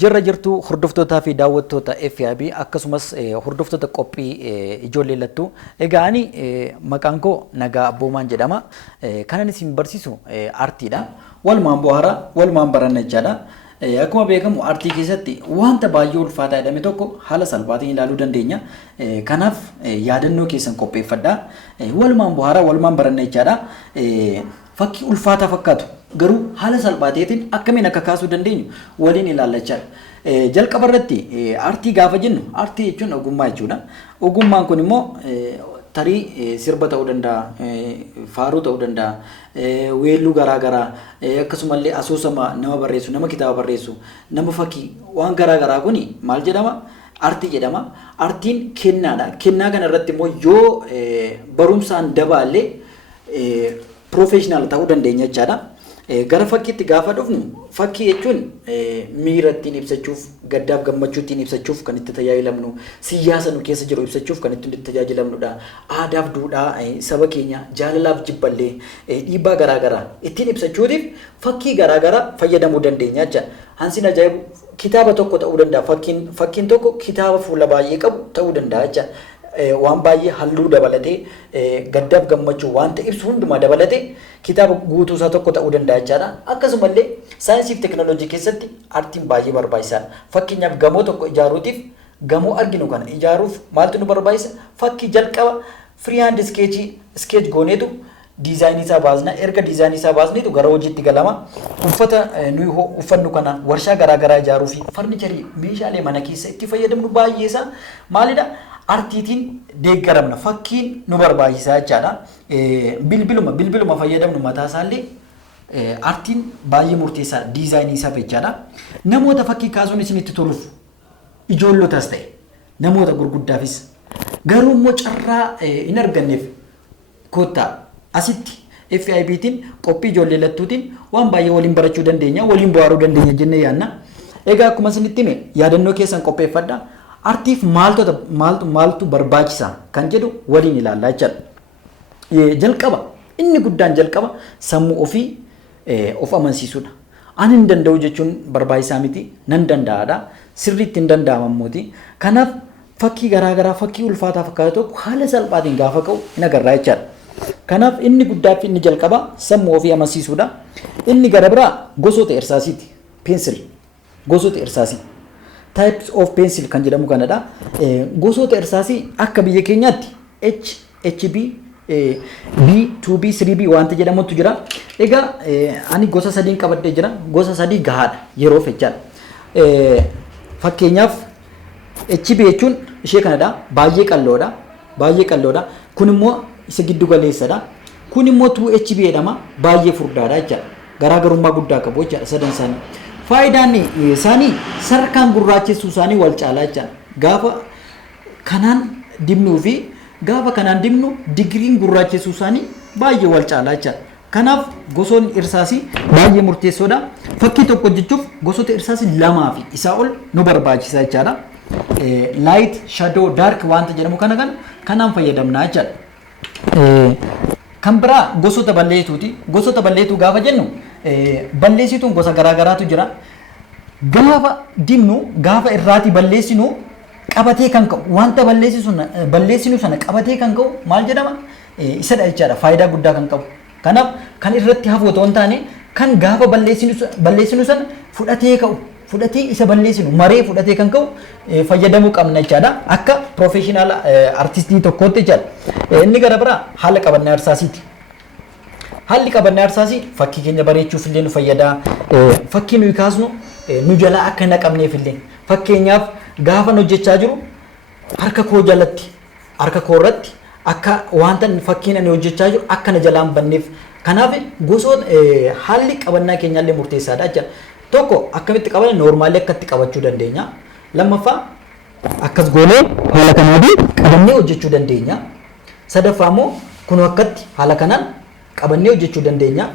Jirra jirtu hordoftootaa fi daawwattoota FIB akkasumas hordoftoota qophii ijoollee lattuu. Egaa ani maqaan koo Nagaa Abboomaan jedhama. Kanan isin barsiisu aartiidha. Walumaan bohaara, walumaan baranna jechaadha. Akkuma beekamu aartii keessatti wanta baay'ee ulfaataa jedhame tokko haala salphaatiin ilaaluu dandeenya. Kanaaf yaadannoo keessan qopheeffadhaa. Walumaan bohaara, walumaan baranna jechaadha. Fakkii ulfaataa fakkaatu garuu haala salphaatiin akkamiin akka kaasuu dandeenyu waliin ilaallachaa. Jalqaba irratti aartii gaafa jennu aartii jechuun ogummaa jechuudha. Ogummaan kun immoo tarii sirba ta'uu danda'a, faaruu ta'uu danda'a, weelluu garaa garaa, akkasumallee asoosama nama barreessu, nama kitaaba barreessu, nama fakkii waan garaa garaa kuni maal jedhama? Aartii jedhama. Aartiin kennaadha. Kennaa kana irratti immoo yoo barumsaan dabaallee professional ta'uu dandeenya jechaadha. Gara fakkiitti gaafa dhufnu fakkii jechuun miira ittiin ibsachuuf, gaddaaf gammachuu ittiin ibsachuuf kan itti tajaajilamnu, siyaasa nu keessa jiru ibsachuuf kan itti tajaajilamnudha. Aadaaf duudhaa saba keenya jaalalaaf jibballee dhiibbaa garaa garaa ittiin ibsachuutiif fakkii garaa garaa fayyadamuu dandeenya jecha. Hansin ajaa'ibu kitaaba tokko ta'uu danda'a. Fakkiin tokko kitaaba fuula baay'ee qabu ta'uu danda'a jecha. Waan baay'ee halluu dabalatee gaddaaf gammachuu wanta ibsu hundumaa dabalatee kitaaba guutuu isaa tokko ta'uu danda'a jechaadha. Akkasumallee saayinsii fi teekinooloojii keessatti aartiin baay'ee barbaachisaadha. Fakkeenyaaf gamoo tokko ijaaruutiif gamoo arginu kana ijaaruuf maaltu nu barbaachisa? Fakkii jalqaba firiihaand iskeech gooneetu diizaayinii isaa baasna. Erga diizaayinii isaa baasneetu gara hojiitti galama. Uffata nuyi uffannu kana warshaa garaa garaa ijaaruu fi farnicharii meeshaalee mana keessa itti fayyadamnu baay'ee isaa maalidha? Aartiitiin deeggaramna. Fakkiin nu barbaachisaa jechaadha. Bilbiluma fayyadamnu mataa isaallee aartiin baay'ee murteessaadha. Diizaayinii isaa jechaadha. Namoota fakkii kaasuun isinitti toluuf ijoollotas ta'e namoota gurguddaafis garuu immoo carraa hin arganneef kottaa asitti FIBtiin qophii ijoollee lattuutiin waan baay'ee waliin barachuu dandeenya, waliin bohaaruu dandeenya jennee yaadna. Egaa akkuma isinitti hime yaadannoo keessan qopheeffadha. Aartiif maaltu barbaachisa kan jedhu waliin ilaallaa jechaadha. Jalqaba inni guddaan jalqaba sammuu ofii of amansiisuudha. Ani hin danda'u jechuun barbaachisaa miti, nan danda'aadha. Sirriitti hin danda'amammooti. Kanaaf fakkii garaa garaa fakkii ulfaataa fakkaatu tokko haala salphaatiin gaafa ka'u hin agarraa jechaadha. Kanaaf inni guddaa fi inni jalqaba sammuu ofii amansiisuudha. Inni gara biraa gosoota irsaasiiti. Peensil gosoota irsaasii. Types of pencil kan jedhamu kanadha. Gosoota irsaasii akka biyya keenyaatti HB, B, 2B, 3B wanta jedhamutu jira. Egaa ani gosa sadiin qabadhee jira. Gosa sadii gahaadha yeroof jechaadha. Fakkeenyaaf HB jechuun ishee kanadha. Baay'ee qalloodha. Baay'ee qalloodha. Kun immoo isa giddu galeessadha. Kun immoo 2HB jedhama. Baay'ee furdaadha jechaadha. Garaagarummaa guddaa qabu jechaadha sadan isaanii. Faayidaan isaanii sarkaan gurraachessuu isaanii wal caalaa jechaadha. Gaafa kanaan dibnuu fi gaafa kanaan dibnu digiriin gurraachessuu isaanii baay'ee wal caalaa jechaadha. Kanaaf gosoonni irsaasii baay'ee murteessoodha. Fakkii tokko hojjechuuf gosoota irsaasii lamaa fi isaa ol nu barbaachisa jechaadha. Light, shadow, dark wanta jedhamu kanaan fayyadamna jechaadha. Kan biraa gosoota balleessuuti. Gosoota balleessuu gaafa jennu balleessituun gosa garaa garaatu jira. Gaafa dibnu gaafa irraati balleessinu qabatee kan ka'u wanta balleessinu sana qabatee kan ka'u maal jedhama? Isadha jechaadha. Faayidaa guddaa kan qabu. Kanaaf kan irratti hafu otoo hin taane kan gaafa balleessinu sana fudhatee ka'u, fudhatee isa balleessinu maree fudhatee kan ka'u fayyadamuu qabna jechaadha. Akka professional artistii tokkootti jechaadha. Inni gara biraa haala qabannaa irsaasiiti. Haalli qabannaa irsaasii fakkii keenya bareechuuf illee nu fayyada. Fakkii nuyi kaasnu nu jalaa akka hin naqamneef illee. Fakkeenyaaf gaafa hojjechaa jiru harka koo jalatti, harka koo irratti akka wanta fakkiin ani hojjechaa jiru akka na jalaa hin banneef. Kanaaf gosoota haalli qabannaa keenyaallee murteessaadha jechuudha. Tokko akkamitti qabanne noormaalii akkatti qabachuu dandeenya. Lammaffaa akkas goonee haala kanaatiin qabannee hojjechuu dandeenya. Sadaffaa immoo kun akkatti haala kanaan qabannee hojjechuu dandeenya.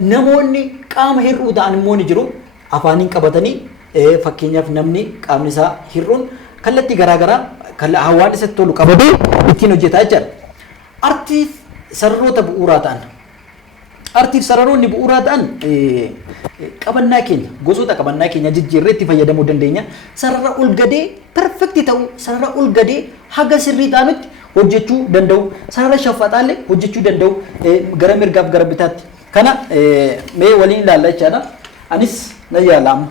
Namoonni qaama hir'uu ta'an immoo ni jiru. Afaaniin qabatanii fakkeenyaaf namni qaamni isaa hir'uun kallattii garaa garaa hawaan isatti tolu qabatee ittiin hojjetaa jechuudha. Aartiif sirnoota bu'uuraa ta'an Artiif sararoonni bu'uuraa ta'an qabannaa keenya gosoota qabannaa keenya jijjiirree itti fayyadamuu dandeenya. Sarara ol gadee perfekti ta'u sarara ol gadee haga sirrii ta'anitti hojjechuu danda'u. Sarara shaffaxaallee hojjechuu danda'u gara mirgaaf gara bitaatti. Kana mee waliin ilaalla jechaadha. Anis na yaalaam.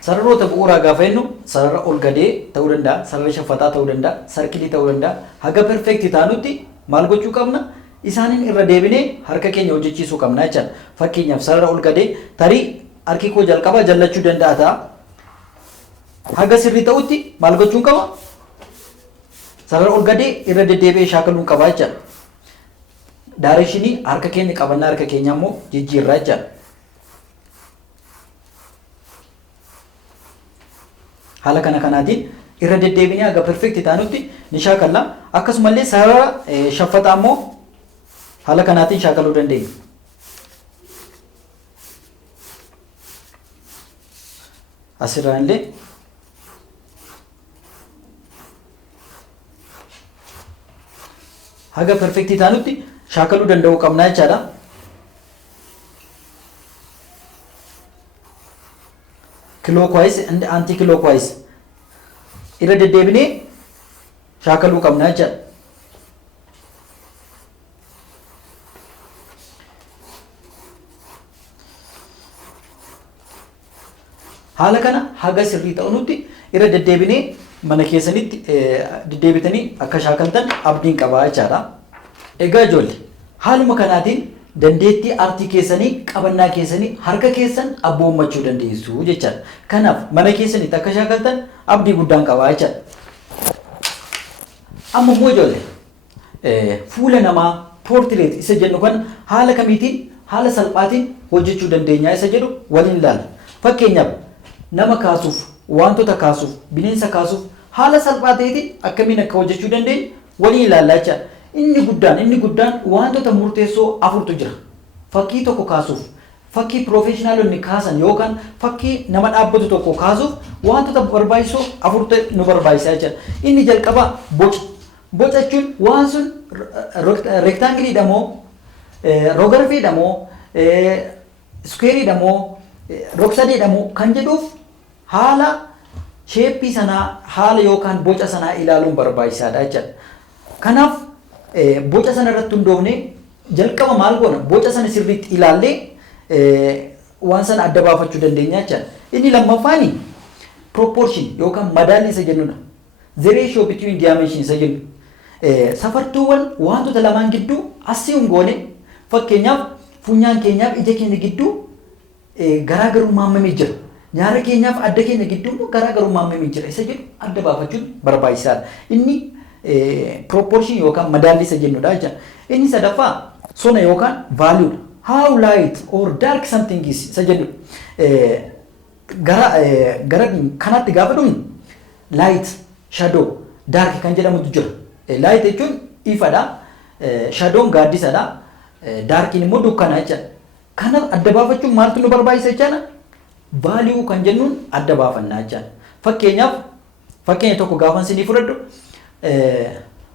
Sararoota bu'uuraa gaafa jennu sarara ol gadee ta'uu danda'a, sarara shaffaxaa ta'uu danda'a, sarkilii ta'uu danda'a. Haga perfekti ta'anutti maal gochuu qabna? Isaanin irra deebinee harka keenya hojjechiisuu qabna jechaadha. Fakkeenyaaf sarara ol gadee tarii harki koo jalqaba jallachuu danda'a ta'a. Haga sirrii ta'utti maal gochuun qaba? Sarara ol gadee irra deddeebi'ee shaakaluun qaba jechaadha. Daareeshinii harka keenya qabannaa harka keenya immoo jijjiirraa jechaadha. Haala kanaatiin irra deddeebinee haga perfekti ta'anutti ni shaakalla. Akkasumallee sarara shaffaxaa immoo haala kanaatiin shaakaluu dandeenya. Asirraan illee haga perfektii ta'anutti shaakaluu danda'uu qabna jechaadha. Clockwise and anti-clockwise irra deddeebinee shaakaluu qabna jechaadha. Haala kana haga sirrii ta'utti irra deddeebinee mana keessanitti deddeebitanii akka shaakaltan abdiin qabaa jechaadha. Egaa ijoollee haaluma kanaatiin dandeettii aartii keessanii qabannaa keessanii harka keessan abboommachuu dandeessu jechaadha. Kanaaf mana keessanitti akka shaakaltan abdii guddaan qabaa jechaadha. Amma immoo ijoollee fuula namaa portrait isa jennu kan haala kamiitiin haala salphaatiin hojjechuu dandeenya isa jedhu waliin ilaalla. Fakkeenyaaf nama kaasuuf, wantoota kaasuuf, bineensa kaasuuf haala salphaa ta'eetiin akkamiin akka hojjechuu dandeenya waliin ilaallaa jechaadha. Inni guddaan wantoota murteessoo afurtu jira. Fakkii tokko kaasuuf, fakkii professionaalonni kaasan yookaan fakkii nama dhaabbatu tokko kaasuuf wantoota barbaachisoo afurtu nu barbaachisa jechaadha. Inni jalqabaa boca. Boca jechuun waan sun rectangleidha moo rogarfiidha moo squareidha moo rogsadeedha moo kan jedhuuf haala sheeppii sanaa haala yookaan boca sanaa ilaaluun barbaachisaadha jechaadha. Kanaaf boca sana irratti hundoofnee jalqaba maal goona boca sana sirriitti ilaallee waan sana adda baafachuu dandeenya jechaadha. Inni lammaffaani proportion yookaan madaalli isa jennudha. The ratio between dimensions isa jennu. Safartuuwwan wantoota lamaan gidduu asii hungoone fakkeenyaaf funyaan keenyaaf ija keenya gidduu garaagarummaa hammamii jira. Nyaara keenyaaf adda keenya gidduu garaagarummaa hammamii jira isa jedhu adda baafachuun barbaachisaadha. Inni proportion yookaan madaalli isa jennudha jechuudha. Inni sadaffaa sona yookaan value how light or dark something is isa jennudha. Gara kanatti gaafa dhumnu light, shadow, dark kan jedhamutu jira. Light jechuun ifadha, shadown gaaddisadha, darkiin immoo dukkana jechuudha. Kana adda baafachuun maaltu nu barbaachisa jechuudha? Value kan jennuun adda baafannaa jechuudha. Fakkeenya tokko gaafan isinii fudhadhu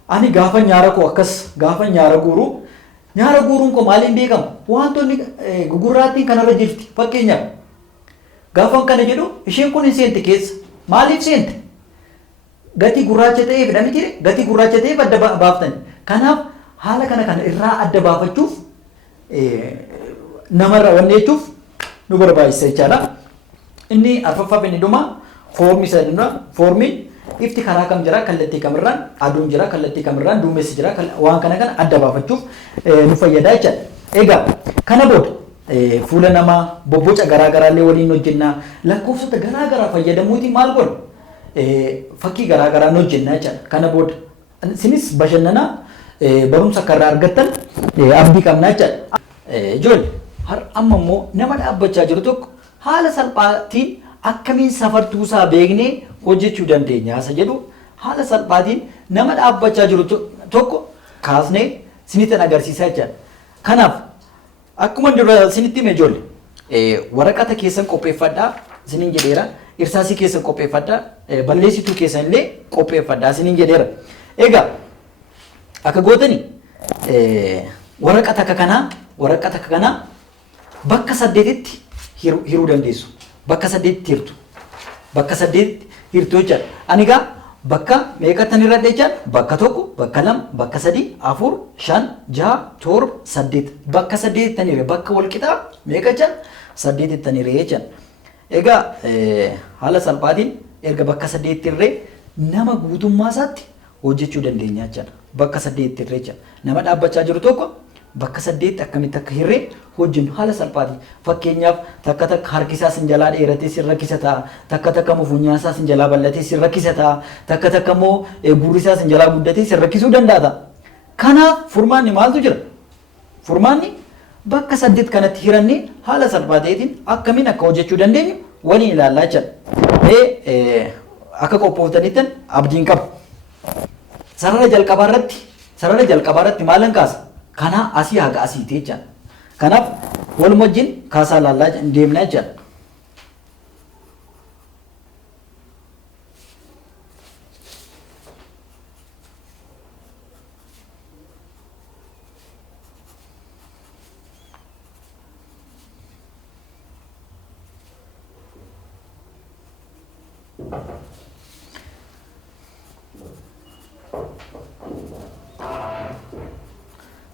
ani gaafa nyaara koo akkas gaafa nyaara guuruun koo maaliin beekama? Wantoonni gugurraattiin kanarra jirti. Fakkeenyaaf gaafan kana jedhu isheen kun hin seente keessa. Maaliif seente? Gati gurraacha ta'eef dha miti gati gurraacha ta'eef adda baaftani. Kanaaf haala kana irraa adda baafachuuf namarra wanneechuuf nu barbaachisa jechaadha. Inni arfaffaa inni dhuma foormii isa jenna. Foormiin ifti karaa kam jira kallattii kamirraan aduun jira kallattii kamirraan duumessi jira waan kana adda baafachuuf nu fayyada jechaadha. Egaa kana booda fuula namaa bobboca garaagaraallee waliin hojjennaa lakkoofsota garaagaraa fayyadamuutiin maal godhu? Fakkii garaagaraa nu hojjennaa jechaadha. Kana booda isinis bashannanaa barumsa akka irraa argattan abdii qabnaa jechaadha. Ijoollee amma immoo nama dhaabbachaa jiru tokko haala salphaatiin akkamiin safartuusaa beeknee hojjechuu dandeenya isa jedhu haala salphaatiin nama dhaabbachaa jiru tokko kaasnee sinittan agarsiisaa jechaadha. Kanaaf akkuma dura sinitti hime ijoollee waraqata keessan qopheeffadhaa isiniin jedheera. Irsaasii keessan qopheeffadhaa balleessituu keessan illee qopheeffadhaa isiniin jedheera. Egaa akka gootani waraqata akka kanaa waraqaa takka kana bakka 8tti hiruu dandeessu. Bakka 8tti hirtu. Bakka 8tti hirtu jechuudha. Ani egaa bakka meeqattan irra dheechaan bakka 1, bakka 2, bakka 3, 4, 5, 6, 7, 8 bakka 8tti tan hiree bakka wal qixaa meeqa jechaan 8tti tan hiree jechaan. Egaa haala salphaatiin erga bakka 8tti hirree nama guutummaa isaatti hojjechuu dandeenya jechuudha. Bakka 8tti hirree jechuudha. Nama dhaabbachaa jiru tokko bakka 8tti akkamitti akka hirree hojjennu haala salphaatiin. Fakkeenyaaf takka takka harkisaa sin jalaa dheeratee sin rakkisa ta'a. Takka takka immoo funyaasaa sin jalaa bal'atee sin rakkisa ta'a. Takka takka immoo gurrisaa sin jalaa guddatee sin rakkisuu danda'a. Kanaaf furmaanni maaltu jira? Furmaanni bakka 8 kanatti hirannee haala salphaa ta'eetiin akkamiin akka hojjechuu dandeenyu waliin ilaallaa jechuudha. Akka qophooftanitti abdiin qaba. Sarara jalqabaa irratti maalan kaasa? Kana asii haga asiiti jechuudha. Kanaaf waluma wajjin kaasaa ilaallaa deemnaa jechuudha.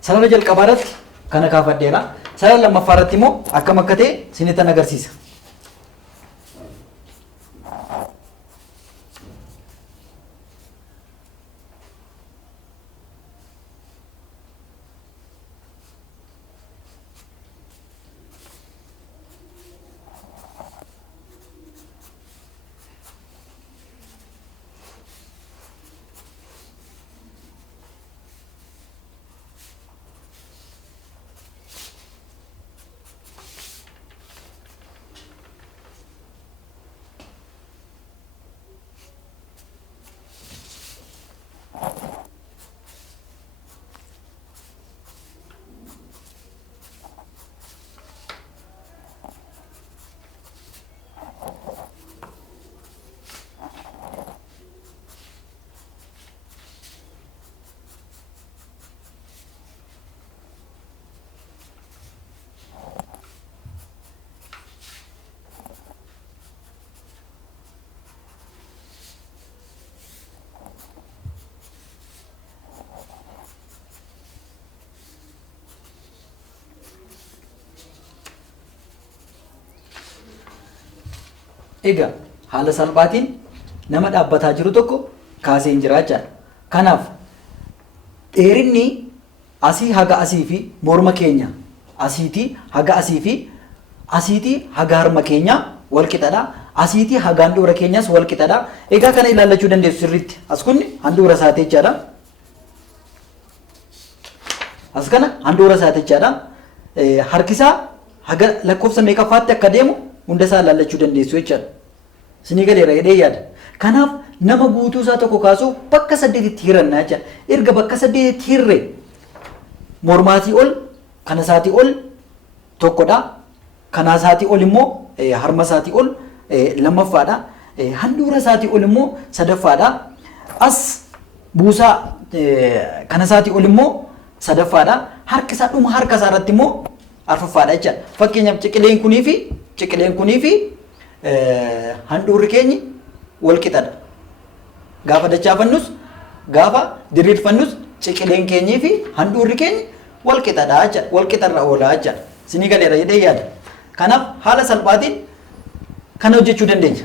Sarara jalqabaa irratti kana kaafadheera. Sarara lammaffaa irratti immoo akkam akka ta'e isinitti agarsiisa. Egaa haala salphaatiin nama dhaabbataa jiru tokko kaasee hin jiraachaa. Kanaaf dheerinni asii haga asii fi morma keenya asiitii haga asii fi asiitii haga harma keenya wal qixadha. Asiitii haga handhuura keenyas wal qixadha. Egaa kana ilaallachuu dandeessu sirriitti. As kunni handhuura isaati jechaadha. As kana handhuura isaati jechaadha. Harkisaa haga lakkoofsa meeqaffaatti akka deemu hunda isaa ilaallachuu dandeessu jechaadha. Isinii galeera jedhee yaada. Kanaaf nama guutuu isaa tokko kaasuu bakka 8tti hirannaa jechaadha. Erga bakka 8tti hirre mormaatii ol kana isaatii ol tokkodha. Kana isaatii ol immoo harma isaatii ol lammaffaadha. Handhuura isaatii ol immoo sadaffaadha. As buusaa kana isaatii ol immoo sadaffaadha. Harka isaa dhuma harka isaa irratti immoo arfaffaadha jechaadha. Fakkeenyaaf ciqileen kunii fi handhuurri keenyi wal qixadha. Gaafa dachaafannus gaafa diriirfannus ciqileen keenyii fi handhuurri keenyi wal qixadha jechaadha. Wal qixarra oolaa jechaadha. Isinii galeera jedhee yaada. Kanaaf haala salphaatiin kana hojjechuu dandeenya.